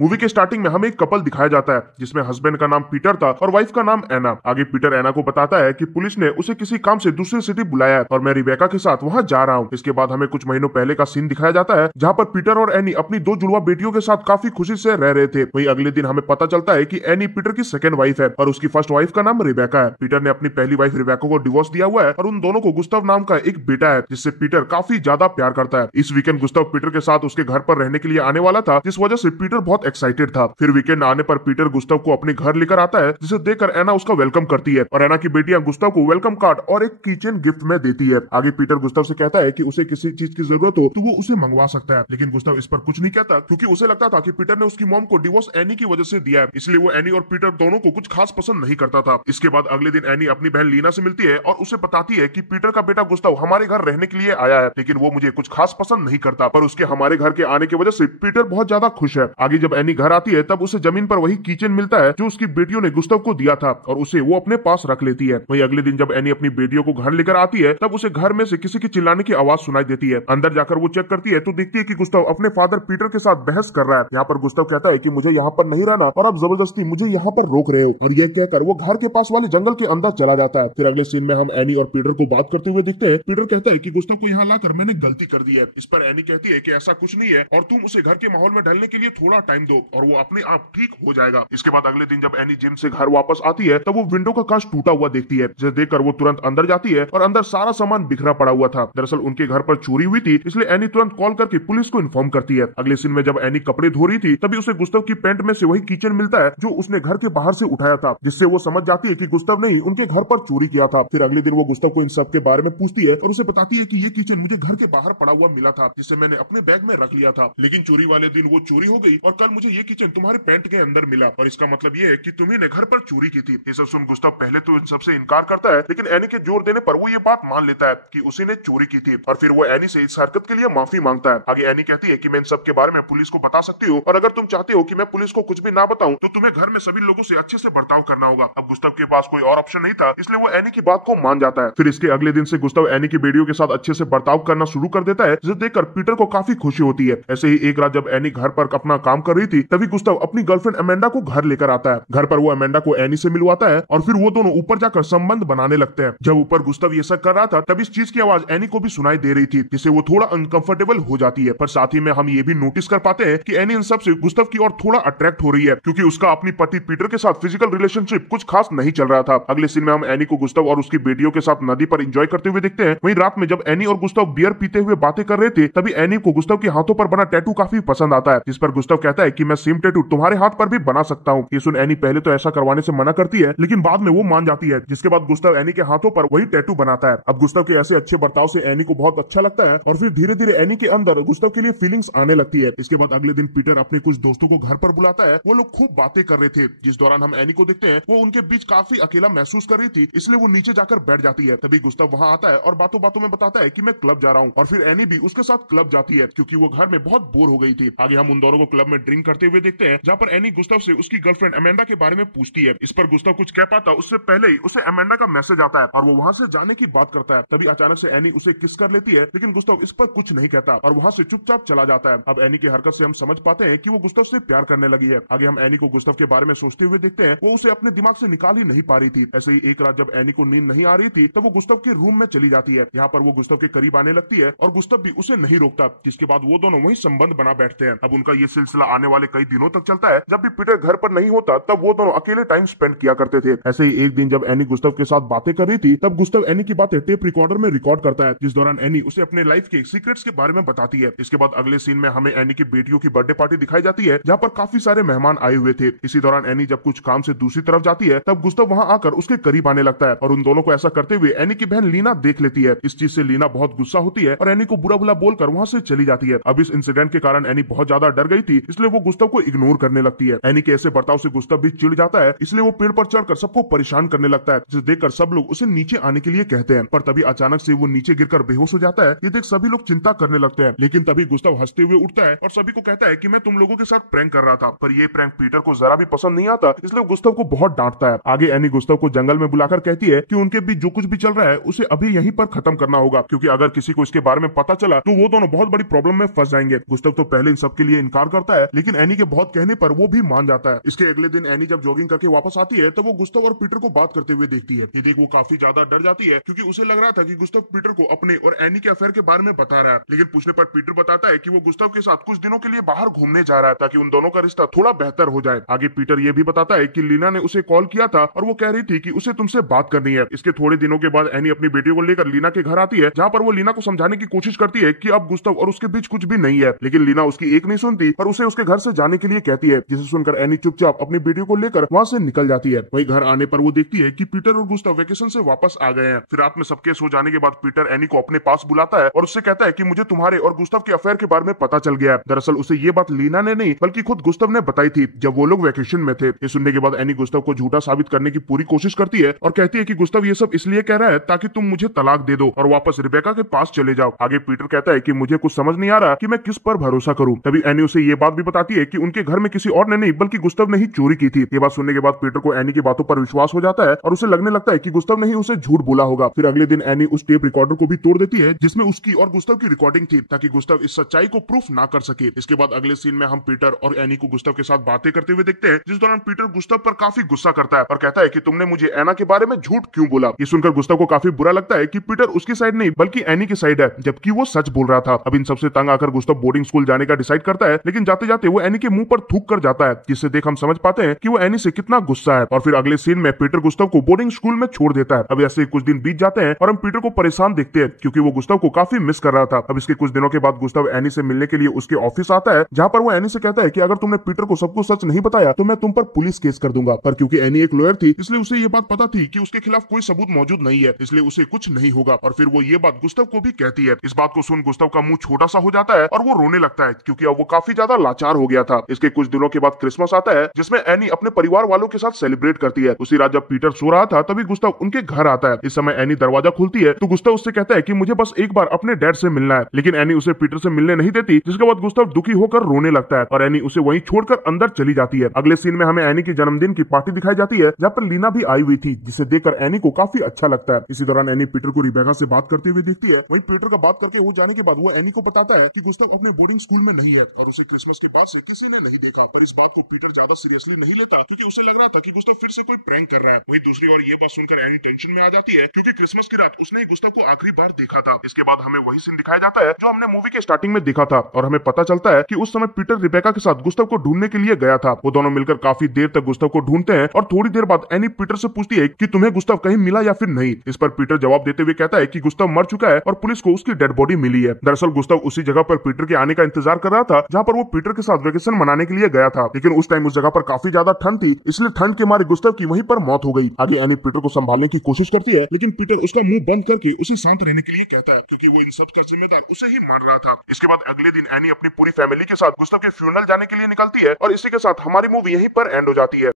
Movie के starting में हमें एक कपल दिखाया जाता है जिसमें हस्बैंड का नाम पीटर था और वाइफ का नाम एना। आगे पीटर एना को बताता है कि पुलिस ने उसे किसी काम से दूसरी सिटी बुलाया है और मैं रिबेका के साथ वहां जा रहा हूं। इसके बाद हमें कुछ महीनों पहले का सीन दिखाया जाता है जहां पर पीटर और एनी अपनी दो जुड़वा बेटियों के साथ काफी खुशी से रह रहे थे। वहीं अगले दिन हमें पता चलता है कि एनी पीटर की सेकंड वाइफ है और उसकी फर्स्ट वाइफ का नाम रिबेका है। पीटर ने अपनी पहली वाइफ रिबेका को डिवोर्स दिया हुआ है और उन दोनों को गुस्ताव नाम का एक बेटा है जिससे पीटर काफी ज्यादा प्यार करता है। इस वीकेंड गुस्ताव पीटर के साथ उसके घर पर रहने के लिए आने वाला था, जिस वजह से पीटर बहुत एक्साइटेड था। फिर वीकेंड आने पर पीटर गुस्ताव को अपने घर लेकर आता है, जिसे देखकर एना उसका वेलकम करती है और एना की बेटियां गुस्ताव को वेलकम कार्ड और एक कीचेन गिफ्ट में देती है। आगे पीटर गुस्ताव से कहता है कि उसे किसी चीज की जरूरत हो तो वो उसे मंगवा सकता है, लेकिन गुस्ताव इस पर कुछ नहीं कहता क्योंकि उसे लगता था कि पीटर ने उसकी मॉम को डिवोर्स एनी की वजह से दिया है, इसलिए वो एनी और पीटर दोनों को कुछ खास पसंद नहीं करता था। इसके बाद अगले दिन एनी अपनी बहन लीना से मिलती है और उसे बताती है कि पीटर का बेटा गुस्ताव हमारे घर रहने के लिए आया है, लेकिन वो मुझे कुछ खास पसंद नहीं करता, पर उसके हमारे घर के आने की वजह से पीटर बहुत ज्यादा खुश है। आगे जब एनी घर आती है तब उसे जमीन पर वही कीचेन मिलता है जो उसकी बेटियों ने गुस्ताव को दिया था और उसे वो अपने पास रख लेती है। वही अगले दिन जब एनी अपनी बेटियों को घर लेकर आती है तब उसे घर में से किसी की चिल्लाने की आवाज सुनाई देती है। अंदर जाकर वो चेक करती है तो देखती है कि गुस्ताव अपने फादर पीटर के साथ बहस कर रहा है। यहाँ पर गुस्ताव कहता है कि मुझे यहाँ पर नहीं रहना और आप जबरदस्ती मुझे यहाँ पर रोक रहे हो, और यह कहकर वो घर के पास वाले जंगल के अंदर चला जाता है। फिर अगले सीन में हम एनी और पीटर को बात करते हुए दिखते हैं। पीटर कहता है कि गुस्ताव को यहाँ लाकर मैंने गलती कर दी है। इस पर एनी कहती है कि ऐसा कुछ नहीं है और तुम उसे घर के माहौल में ढलने के लिए थोड़ा टाइम दो और वो अपने आप ठीक हो जाएगा। इसके बाद अगले दिन जब एनी जिम से घर वापस आती है तब वो विंडो का कांच टूटा हुआ देखती है, जिसे देखकर वो तुरंत अंदर जाती है और अंदर सारा सामान बिखरा पड़ा हुआ था। दरअसल उनके घर पर चोरी हुई थी, इसलिए एनी तुरंत कॉल करके पुलिस को इन्फॉर्म करती है। अगले सीन में जब एनी कपड़े धो रही थी तभी उसे गुस्ताव की पैंट में से वही किचन मिलता है जो उसने घर के बाहर से उठाया था, जिससे वो समझ जाती है कि गुस्ताव ने ही उनके घर पर चोरी किया था। फिर अगले दिन वो गुस्ताव को इन सब के बारे में पूछती है और उसे बताती है कि ये किचन मुझे घर के बाहर पड़ा हुआ मिला था, जिसे मैंने अपने बैग में रख लिया था, लेकिन चोरी वाले दिन वो चोरी हो गई और कल मुझे ये किचन तुम्हारे पैंट के अंदर मिला और इसका मतलब ये है कि तुम्ही ने घर पर चोरी की थी। ये सब सुन गुस्ताव पहले तो इन सबसे इनकार करता है, लेकिन एनी के जोर देने पर वो ये बात मान लेता है कि उसी ने चोरी की थी और फिर वो एनी से इस हरकत के लिए माफी मांगता है। आगे एनी कहती है कि मैं इन सब के बारे में पुलिस को बता सकती हूँ और अगर तुम चाहते हो कि मैं पुलिस को कुछ भी ना बताऊं तो तुम्हें घर में सभी लोगों से अच्छे से बर्ताव करना होगा। अब गुस्ताव के पास कोई और ऑप्शन नहीं था, इसलिए वो एनी की बात को मान जाता है। फिर इसके अगले दिन से गुस्ताव एनी की बेटियों के साथ अच्छे से बर्ताव करना शुरू कर देता है, जिसे देखकर पीटर को काफी खुशी होती है। ऐसे ही एक रात जब एनी घर पर अपना काम कर रही थी तभी गुस्ताव अपनी गर्लफ्रेंड अमेंडा को घर लेकर आता है। घर पर वो अमेंडा को एनी से मिलवाता है और फिर वो दोनों ऊपर जाकर संबंध बनाने लगते हैं। जब ऊपर गुस्ताव ये सब कर रहा था तब इस चीज की आवाज एनी को भी सुनाई दे रही थी, जिससे वो थोड़ा अनकंफर्टेबल हो जाती है। पर साथ ही में हम ये भी नोटिस कर पाते हैं कि एनी इन सब से गुस्ताव की ओर थोड़ा अट्रैक्ट हो रही है, क्योंकि उसका अपनी पति पीटर के साथ फिजिकल रिलेशनशिप कुछ खास नहीं चल रहा था। अगले सीन में हम एनी को गुस्ताव और उसकी बेटियों के साथ नदी पर एंजॉय करते हुए देखते हैं। वहीं रात में जब एनी और गुस्ताव बियर पीते हुए बातें कर रहे थे तभी एनी को गुस्ताव के हाथों पर बना टैटू काफी पसंद आता है, जिस पर गुस्ताव कहता है कि मैं सेम टैटू तुम्हारे हाथ पर भी बना सकता हूँ। ये सुन एनी पहले तो ऐसा करवाने से मना करती है, लेकिन बाद में वो मान जाती है, जिसके बाद गुस्ताव एनी के हाथों पर वही टैटू बनाता है। अब गुस्ताव के ऐसे अच्छे बर्ताव से एनी को बहुत अच्छा लगता है और फिर धीरे धीरे एनी के अंदर गुस्ताव के लिए फीलिंग्स आने लगती है। इसके बाद अगले दिन पीटर अपने कुछ दोस्तों को घर पर बुलाता है। वो लोग खूब बातें कर रहे थे, जिस दौरान हम एनी को देखते हैं वो उनके बीच काफी अकेला महसूस कर रही थी, इसलिए वो नीचे जाकर बैठ जाती है। तभी गुस्ताव वहां आता है और बातों बातों में बताता है कि मैं क्लब जा रहा हूँ और फिर एनी भी उसके साथ क्लब जाती है, क्योंकि वो घर में बहुत बोर हो गई थी। आगे हम उन दोनों को क्लब में ड्रिंक करते हुए देखते हैं, जहाँ पर एनी गुस्ताव से उसकी गर्लफ्रेंड अमेंडा के बारे में पूछती है। इस पर गुस्ताव कुछ कह पाता उससे पहले ही उसे अमेंडा का मैसेज आता है और वो वहां से जाने की बात करता है। तभी अचानक से एनी उसे किस कर लेती है, लेकिन गुस्ताव इस पर कुछ नहीं कहता और वहां से चुपचाप चला जाता है। अब एनी की हरकत से हम समझ पाते हैं कि वो गुस्ताव से प्यार करने लगी है। आगे हम एनी को गुस्ताव के बारे में सोचते हुए देखते हैं, वो उसे अपने दिमाग से निकाल ही नहीं पा रही थी। ऐसे ही एक रात जब एनी को नींद नहीं आ रही थी तब वो गुस्ताव के रूम में चली जाती है। यहाँ पर वो गुस्ताव के करीब आने लगती है और गुस्ताव भी उसे नहीं रोकता, जिसके बाद वो दोनों वही संबंध बना बैठते हैं। अब उनका ये सिलसिला आने वाले कई दिनों तक चलता है। जब भी पीटर घर पर नहीं होता तब वो दोनों अकेले टाइम स्पेंड किया करते थे। ऐसे ही एक दिन जब एनी गुस्ताव के साथ बातें कर रही थी तब गुस्ताव एनी की बातें टेप रिकॉर्डर में रिकॉर्ड करता है, जिस दौरान एनी उसे अपने लाइफ के सीक्रेट्स के बारे में बताती है। इसके बाद अगले सीन में हमें एनी की बेटियों की बर्थडे पार्टी दिखाई जाती है, जहाँ पर काफी सारे मेहमान आए हुए थे। इसी दौरान एनी जब कुछ काम से दूसरी तरफ जाती है तब गुस्ताव वहां आकर उसके करीब आने लगता है और उन दोनों को ऐसा करते हुए एनी की बहन लीना देख लेती है। इस चीज से लीना बहुत गुस्सा होती है और एनी को बुरा बुरा बोलकर वहां से चली जाती है। अब इस इंसिडेंट के कारण एनी बहुत ज्यादा डर गई थी, इसलिए वो गुस्ताव को इग्नोर करने लगती है। एनी के ऐसे बर्ताव से गुस्ताव भी चिढ़ जाता है, इसलिए वो पेड़ पर चढ़कर सबको परेशान करने लगता है, जिसे देखकर सब लोग उसे नीचे आने के लिए कहते हैं। पर तभी अचानक से वो नीचे गिरकर बेहोश हो जाता है। ये देख सभी लोग चिंता करने लगते हैं, लेकिन तभी गुस्ताव हंसते हुए उठता है और सभी को कहता है कि मैं तुम लोगों के साथ प्रैंक कर रहा था। पर ये प्रैंक पीटर को जरा भी पसंद नहीं आता, इसलिए गुस्ताव को बहुत डांटता है। आगे एनी गुस्ताव को जंगल में बुलाकर कहती है कि उनके बीच जो कुछ भी चल रहा है उसे अभी यहीं पर खत्म करना होगा, क्योंकि अगर किसी को इसके बारे में पता चला तो वो दोनों बहुत बड़ी प्रॉब्लम में फंस जाएंगे। गुस्ताव तो पहले इन सब के लिए इनकार करता है, लेकिन लेकिन एनी के बहुत कहने पर वो भी मान जाता है। इसके अगले दिन एनी जब जॉगिंग करके वापस आती है तो वो गुस्ताव और पीटर को बात करते हुए देखती है। ये देख वो काफी ज्यादा डर जाती है क्योंकि उसे लग रहा था कि गुस्ताव पीटर को अपने और एनी के अफेयर के बारे में बता रहा है। लेकिन पूछने पर पीटर बताता है कि वो गुस्ताव के साथ कुछ दिनों के लिए बाहर घूमने जा रहा है ताकि उन दोनों का रिश्ता थोड़ा बेहतर हो जाए। आगे पीटर ये भी बताता है कि लीना ने उसे कॉल किया था और वो कह रही थी कि उसे तुमसे बात करनी है। इसके थोड़े दिनों के बाद एनी अपनी बेटी को लेकर लीना के घर आती है, जहाँ पर वो लीना को समझाने की कोशिश करती है कि अब गुस्ताव और उसके बीच कुछ भी नहीं है। लेकिन लीना उसकी एक नहीं सुनती और उसे उसके घर से जाने के लिए कहती है, जिसे सुनकर एनी चुपचाप अपनी बेटी को लेकर वहाँ से निकल जाती है। वही घर आने पर वो देखती है कि पीटर और गुस्ताव वेकेशन से वापस आ गए हैं। फिर रात में सबके सो जाने के बाद पीटर एनी को अपने पास बुलाता है और उससे कहता है कि मुझे तुम्हारे और गुस्ताव के अफेयर के बारे में पता चल गया है। दरअसल उसे ये बात लीना ने नहीं बल्कि खुद गुस्ताव ने बताई थी जब वो लोग वेकेशन में थे। ये सुनने के बाद एनी गुस्ताव को झूठा साबित करने की पूरी कोशिश करती है और कहती है कि गुस्ताव ये सब इसलिए कह रहा है ताकि तुम मुझे तलाक दे दो और वापस रिबेका के पास चले जाओ। आगे पीटर कहता है कि मुझे कुछ समझ नहीं आ रहा कि मैं किस पर भरोसा करूं। तभी एनी उसे ये बात भी बताती है कि उनके घर में किसी और ने नहीं बल्कि गुस्ताव ने ही चोरी की थी। ये बात सुनने के बाद पीटर को एनी की बातों पर विश्वास हो जाता है और उसे लगने लगता है कि गुस्ताव ने ही उसे झूठ बोला होगा। फिर अगले दिन एनी उस टेप रिकॉर्डर को भी तोड़ देती है जिसमें उसकी और गुस्ताव की रिकॉर्डिंग थी ताकि गुस्ताव इस सच्चाई को प्रूफ ना कर सके। इसके बाद अगले सीन में हम पीटर और एनी को गुस्ताव के साथ बातें करते हुए देखते हैं, जिस दौरान पीटर गुस्ताव पर काफी गुस्सा करता है और कहता है कि तुमने मुझे एना के बारे में झूठ क्यों बोला। ये सुनकर गुस्ताव को काफी बुरा लगता है कि पीटर उसकी साइड नहीं बल्कि एनी की साइड है, जबकि वो सच बोल रहा था। अब इन सबसे तंग आकर गुस्ताव बोर्डिंग स्कूल जाने का डिसाइड करता है, लेकिन जाते जाते वो एनी के मुंह पर थूक कर जाता है, जिससे देख हम समझ पाते हैं कि वो एनी से कितना गुस्सा है। और फिर अगले सीन में पीटर गुस्ताव को बोर्डिंग स्कूल में छोड़ देता है। अब ऐसे कुछ दिन बीत जाते हैं और हम पीटर को परेशान देखते हैं क्योंकि वो गुस्ताव को काफी मिस कर रहा था। अब इसके कुछ दिनों के बाद गुस्ताव एनी से मिलने के लिए उसके ऑफिस आता है, जहाँ पर वो एनी से कहता है कि अगर तुमने पीटर को सब कुछ सच नहीं बताया तो मैं तुम पर पुलिस केस कर दूंगा। पर क्योंकि एनी एक लॉयर थी इसलिए उसे ये बात पता थी कि उसके खिलाफ कोई सबूत मौजूद नहीं है, इसलिए उसे कुछ नहीं होगा। और फिर वो ये बात गुस्ताव को भी कहती है। इस बात को सुन गुस्ताव का मुंह छोटा सा हो जाता है और वो रोने लगता है क्योंकि अब वो काफी ज्यादा लाचार हो गया था। इसके कुछ दिनों के बाद क्रिसमस आता है, जिसमें एनी अपने परिवार वालों के साथ सेलिब्रेट करती है। उसी रात जब पीटर सो रहा था तभी गुस्ताव उनके घर आता है। इस समय एनी दरवाजा खोलती है तो गुस्ताव उससे कहता है कि मुझे बस एक बार अपने डैड से मिलना है, लेकिन एनी उसे पीटर से मिलने नहीं देती, जिसके बाद गुस्ताव दुखी होकर रोने लगता है और एनी उसे वहीं छोड़कर अंदर चली जाती है। अगले सीन में हमें एनी की जन्मदिन की पार्टी दिखाई जाती है, जहाँ पर लीना भी आई हुई थी, जिसे देखकर एनी को काफी अच्छा लगता है। इसी दौरान एनी पीटर को रिबेका से बात करते हुए देखती है। वहीं पीटर का बात करके हो जाने के बाद वो एनी को बताता है कि गुस्ताव अपने बोर्डिंग स्कूल में नहीं है और उसे क्रिसमस के बाद से किसी ने नहीं देखा। पर इस बात को पीटर ज्यादा सीरियसली नहीं लेता क्योंकि उसे लग रहा था कि गुस्ताव फिर से कोई प्रैंक कर रहा है। वहीं दूसरी ओर ये बात सुनकर एनी टेंशन में आ जाती है क्योंकि क्रिसमस की रात उसने गुस्ताव को आखिरी बार देखा था। इसके बाद हमें वही सीन दिखाया जाता है जो हमने मूवी के स्टार्टिंग में देखा था और हमें पता चलता है कि उस समय पीटर रिबेका के साथ गुस्ताव को ढूंढने के लिए गया था। वो दोनों मिलकर काफी देर तक गुस्ताव को ढूंढते हैं और थोड़ी देर बाद एनी पीटर से पूछती है कि तुम्हें गुस्ताव कहीं मिला या फिर नहीं। इस पर पीटर जवाब देते हुए कहता है कि गुस्ताव मर चुका है और पुलिस को उसकी डेड बॉडी मिली है। दरअसल गुस्ताव उसी जगह पर पीटर के आने का इंतजार कर रहा था जहाँ पर वो पीटर के साथ वेकेशन मनाने के लिए गया था, लेकिन उस टाइम उस जगह पर काफी ज्यादा ठंड थी, इसलिए ठंड के मारे गुस्ताव की वहीं पर मौत हो गई। आगे एनी पीटर को संभालने की कोशिश करती है, लेकिन पीटर उसका मुंह बंद करके उसे शांत रहने के लिए कहता है क्योंकि वो इन सब का जिम्मेदार उसे ही मान रहा था। इसके बाद अगले दिन एनी अपनी पूरी फैमिली के साथ गुस्ताव के फ्यूनरल जाने के लिए निकलती है और इसी के साथ हमारी मूवी यहीं पर एंड हो जाती है।